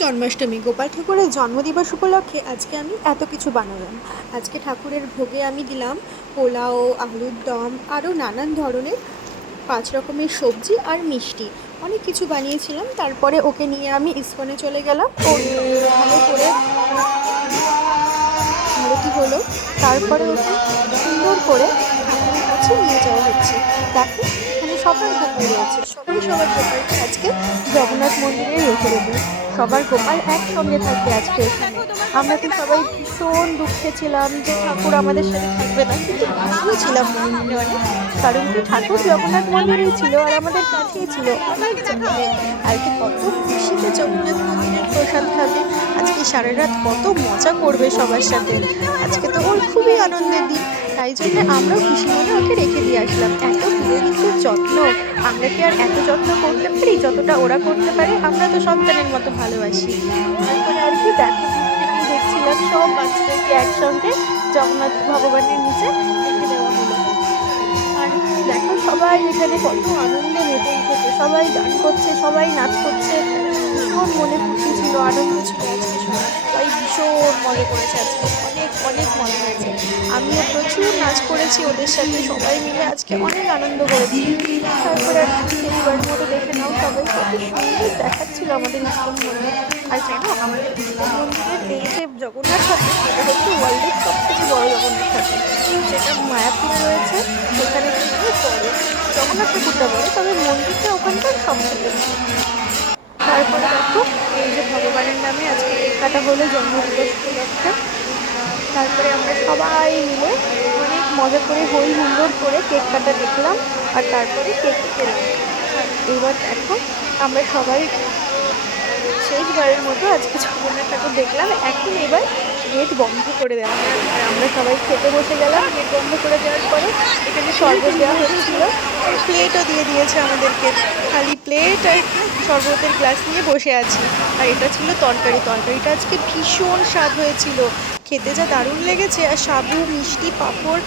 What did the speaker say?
জন্মাষ্টমী গোপাল ঠাকুরের জন্মদিবস উপলক্ষে আজকে আমি এত কিছু বানালাম। আজকে ঠাকুরের ভোগে আমি দিলাম পোলাও, আলুর দম, আরও নানান ধরনের 5 রকমের সবজি আর মিষ্টি, অনেক কিছু বানিয়েছিলাম। তারপরে ওকে নিয়ে আমি ইস্কনে চলে গেলাম। ভালো করে আরতি হলো। তারপরে ওকে সুন্দর করে ঠাকুরের কাছে নিয়ে যাওয়া হচ্ছে। দেখো, এখানে সবার গোপাল রয়েছে, সবাই সবার গোপালকে আজকে জগন্নাথ মন্দিরে রেখে দেবে। সবার গোপাল একসঙ্গে থাকবে আজকে এখানে। আমরা তো সবাই ভীষণ দুঃখে ছিলাম যে ঠাকুর আমাদের সাথে থাকবে না, কিন্তু খুশিও ছিলাম মনে মনে অনেক। কারণ কি, ঠাকুর জগন্নাথ মন্দিরেই ছিল আর আমাদের কাছেই ছিল, অনেক জায়গায়। আজকে কত খুশিতে জগন্নাথ মন্দিরের প্রসাদ খাবে, আজকে সারা রাত কত মজা করবে সবার সাথে। আজকে তো ওর খুবই আনন্দের দিন, তাই জন্য আমরাও খুশি মনে ওকে রেখে দিয়ে আসলাম। এত গৃহস্থের যত্ন, আমরা কি আর এত যত্ন করতে পারি যতটা ওরা করতে পারে? আমরা তো সন্তানের মতো ভালোবাসি। তারপরে আর কি, দেখো দূর থেকেই দেখছিলাম সব বাচ্চাদেরকে একসঙ্গে জগন্নাথ ভগবানের নিচে রেখে দেওয়া হলো। আর দেখো সবাই এখানে কত আনন্দে মেতে উঠেছে, সবাই গান করছে, সবাই নাচ করছে। ভীষণ মনে খুশি ছিল, আনন্দ ছিল আজকে। সবাই ভীষণ মজা করেছে আজকে, অনেক অনেক মজা হয়েছে। আমিও প্রচুর নাচ করেছি ওদের সাথে, সবাই মিলে আজকে অনেক আনন্দ করেছি। তারপরে আর কি, শেষবার মতো দেখে নাও সবাই কত সুন্দর দেখাচ্ছিল আমাদের ইস্কন মন্দির। আর জানো, আমাদের ইস্কন মন্দিরের এই যে জগন্নাথ ঠাকুর, এটা হচ্ছে ওয়ার্ল্ডের সব থেকে বড় জগন্নাথ ঠাকুর, যেটা মায়াপুরে রয়েছে। সেখানে কিন্তু বড় জগন্নাথ ঠাকুরটা বড়, তবে মন্দিরটা ওখানকার সব থেকে বড়। তারপরে দেখো, এই যে ভগবানের নামে আজকে কেক কাটা হলো জন্মদিবস উপলক্ষে। তারপরে আমরা সবাই মিলে অনেক মজা করে হই হুল্লোড় করে কেক কাটা দেখলাম, আর তারপরে কেক খেলাম। আর এবার দেখো, আমরা সবাই শেষবারের মতো আজকে জগন্নাথ ঠাকুর দেখলাম। এখন এবার গেট বন্ধ করে দেওয়া হবে, আর আমরা সবাই খেতে বসে গেলাম। গেট বন্ধ করে দেওয়ার পরে এখানে শরবত দেওয়া হচ্ছিল, আর প্লেটও দিয়ে দিয়েছে আমাদেরকে। খালি প্লেট আর শরবতের গ্লাস নিয়ে বসে আছি। আর এটা ছিল তরকারি, তরকারিটা আজকে ভীষণ স্বাদ হয়েছিল, খেতে যা দারুণ লেগেছে। আর সাবু, মিষ্টি, পাঁপড়